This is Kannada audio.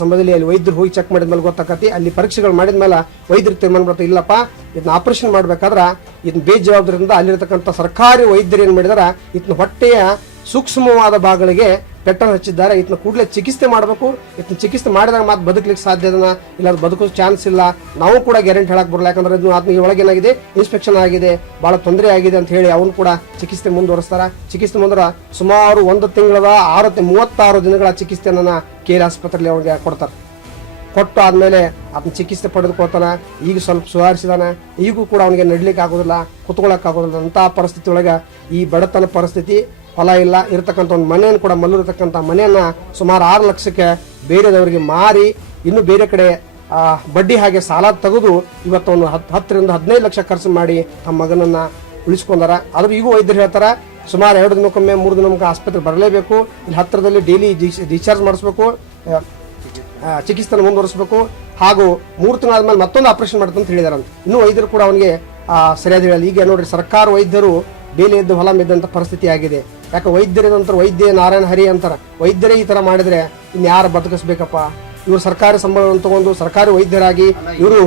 ಸಮಯದಲ್ಲಿ ಅಲ್ಲಿ ವೈದ್ಯರು ಹೋಗಿ ಚೆಕ್ ಮಾಡಿದ್ಮೇಲೆ ಗೊತ್ತಾಕತಿ, ಅಲ್ಲಿ ಪರೀಕ್ಷೆಗಳು ಮಾಡಿದ್ಮೇಲೆ ವೈದ್ಯರು ತೀರ್ಮಾನ ಬರುತ್ತೆ, ಇಲ್ಲಪ್ಪ ಇದನ್ನ ಆಪರೇಷನ್ ಮಾಡ್ಬೇಕಾದ್ರೆ ಇದನ್ನ ಬೇಜವಾಬ್ದಾರಿಯಿಂದ ಅಲ್ಲಿರತಕ್ಕಂಥ ಸರ್ಕಾರಿ ವೈದ್ಯರು ಏನು ಮಾಡಿದಾರ, ಇದನ್ನ ಹೊಟ್ಟೆಯ ಸೂಕ್ಷ್ಮವಾದ ಭಾಗಗಳಿಗೆ ಪೆಟ್ಟನ್ನು ಹಚ್ಚಿದ್ದಾರೆ, ಇದನ್ನ ಕೂಡಲೇ ಚಿಕಿತ್ಸೆ ಮಾಡಬೇಕು, ಇದನ್ನ ಚಿಕಿತ್ಸೆ ಮಾಡಿದಾಗ ಮಾತ್ರ ಬದುಕಲಿಕ್ಕೆ ಸಾಧ್ಯ ಅದನ್ನ, ಇಲ್ಲ ಬದುಕೋ ಚಾನ್ಸ್ ಇಲ್ಲ, ನಾವು ಕೂಡ ಗ್ಯಾರಂಟಿ ಹೇಳಕ್ ಬರಲ್ಲ, ಯಾಕಂದ್ರೆ ಅದನ್ನ ಒಳಗೇನಾಗಿದೆ ಇನ್ಸ್ಪೆಕ್ಷನ್ ಆಗಿದೆ, ಬಹಳ ತೊಂದರೆ ಆಗಿದೆ ಅಂತ ಹೇಳಿ ಅವನು ಕೂಡ ಚಿಕಿತ್ಸೆ ಮುಂದುವರಿಸ್ತಾರ. ಚಿಕಿತ್ಸೆ ಮುಂದೆ ಸುಮಾರು 1 ತಿಂಗಳ 36 ದಿನಗಳ ಚಿಕಿತ್ಸೆಯನ್ನ KL ಆಸ್ಪತ್ರೆಯಲ್ಲಿ ಅವನಿಗೆ ಕೊಡ್ತಾರೆ. ಕೊಟ್ಟು ಆದ್ಮೇಲೆ ಅದನ್ನ ಚಿಕಿತ್ಸೆ ಪಡೆದುಕೊಳ್ತಾನ. ಈಗ ಸ್ವಲ್ಪ ಸುಧಾರಿಸಿದಾನ, ಈಗೂ ಕೂಡ ಅವನಿಗೆ ನಡ್ಲಿಕ್ಕೆ ಆಗೋದಿಲ್ಲ, ಕುತ್ಕೊಳ್ಳಕ್ ಆಗೋದಿಲ್ಲ. ಅಂತಹ ಪರಿಸ್ಥಿತಿ ಒಳಗೆ ಈ ಬಡತನ ಪರಿಸ್ಥಿತಿ, ಹೊಲ ಇಲ್ಲ, ಇರತಕ್ಕಂಥ ಒಂದು ಮನೆಯನ್ನು ಕೂಡ ಮಲ್ಲಿರತಕ್ಕಂಥ ಮನೆಯನ್ನ ಸುಮಾರು 6 ಲಕ್ಷಕ್ಕೆ ಬೇರೆದವರಿಗೆ ಮಾರಿ ಇನ್ನು ಬೇರೆ ಕಡೆ ಬಡ್ಡಿ ಹಾಗೆ ಸಾಲ ತೆಗೆದು ಇವತ್ತು ಒಂದು 10 ರಿಂದ 15 ಲಕ್ಷ ಖರ್ಚು ಮಾಡಿ ತಮ್ಮ ಮಗನನ್ನ ಉಳಿಸ್ಕೊಂಡಾರ. ಆದ್ರೂ ಈಗೂ ವೈದ್ಯರು ಹೇಳ್ತಾರ ಸುಮಾರು 2 ದಿನಕ್ಕೊಮ್ಮೆ 3 ದಿನಕ್ಕೊಮ್ಮೆ ಆಸ್ಪತ್ರೆ ಬರಲೇಬೇಕು, ಇಲ್ಲಿ ಹತ್ತಿರದಲ್ಲಿ ಡೈಲಿ ಡಿಸ್ಚಾರ್ಜ್ ಮಾಡಿಸ್ಬೇಕು, ಚಿಕಿತ್ಸೆ ಮುಂದುವರಿಸಬೇಕು, ಹಾಗೂ 3 ತಿಂಗಳಾದ್ಮೇಲೆ ಮತ್ತೊಂದು ಆಪರೇಷನ್ ಮಾಡ್ತಂತ ಅಂತ ಹೇಳಿದಾರಂತ. ಇನ್ನೂ ವೈದ್ಯರು ಕೂಡ ಅವನಿಗೆ ಸರಿಯಾದ ಹೇಳಲ್ಲ. ಈಗ ನೋಡ್ರಿ, ಸರ್ಕಾರ ವೈದ್ಯರು ಬೇಲಿ ಎದ್ದು ಹೊಲ ಮೆದ್ದಂತ ಪರಿಸ್ಥಿತಿ ಆಗಿದೆ. ಯಾಕೆ ವೈದ್ಯರ ನಂತರ ವೈದ್ಯ ನಾರಾಯಣ ಹರಿ ಅಂತಾರ, ವೈದ್ಯರೇ ಈ ತರ ಮಾಡಿದ್ರೆ ಇನ್ಯಾರು ಬದುಕಿಸ್ಬೇಕಪ್ಪ? ಇವರು ಸರ್ಕಾರಿ ಸಂಬಳವನ್ನು ತಗೊಂಡು ಸರ್ಕಾರಿ ವೈದ್ಯರಾಗಿ ಇವರು